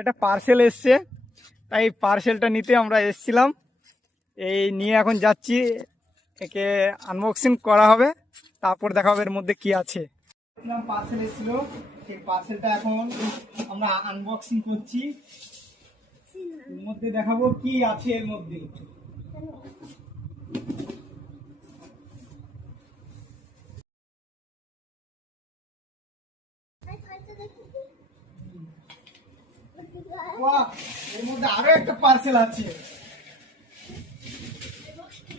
একটা পার্সেল এসছে, তাই পার্সেলটা নিতে আমরা এসেছিলাম। এই নিয়ে এখন যাচ্ছি, একে আনবক্সিং করা হবে, তারপর দেখা হবে এর মধ্যে কি আছে। পার্সেল এসেছিল, সেই পার্সেলটা এখন আমরা আনবক্সিং করছি। এর মধ্যে দেখাবো কি আছে এর মধ্যে। এর মধ্যে আরো একটা পার্সেল আছে।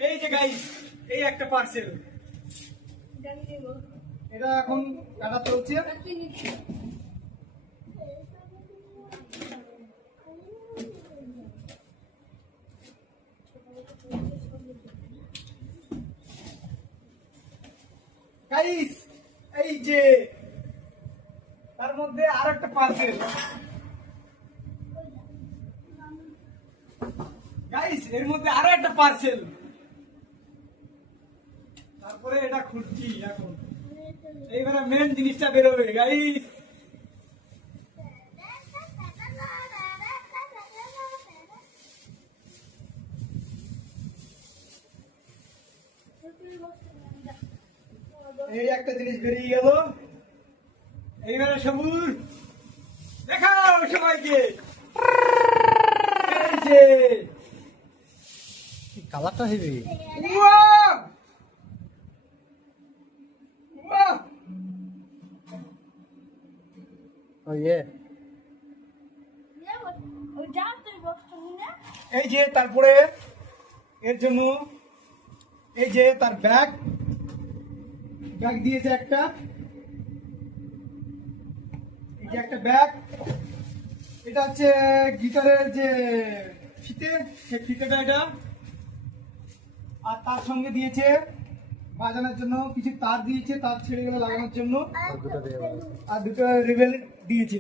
এই যে গাইস, এই একটা পার্সেল, এটা এখন কাটা চলছে। গাইস এই যে তার মধ্যে আর একটা পার্সেল। গাইস এর মধ্যে আরো একটা পার্সেল। তারপরে এটা খুলছি এখন, এইবারে মেন জিনিসটা বেরোবে গাইস। এই একটা জিনিস বেরিয়ে গেল। এইবারে সবুজ দেখাও সবাইকে। কালারটা হেভি। এই যে তারপরে এর জন্য এই যে তার ব্যাগ দিয়েছে একটা, এই যে একটা ব্যাগ। এটা হচ্ছে গিটারের যে ফিতে, সেই ফিতেটা এটা। আর তার সঙ্গে দিয়েছে বাজানোর জন্য কিছু তার দিয়েছে, তার ছেড়ে গেলে লাগানোর জন্য, আর দুটো রিবেল দিয়েছে।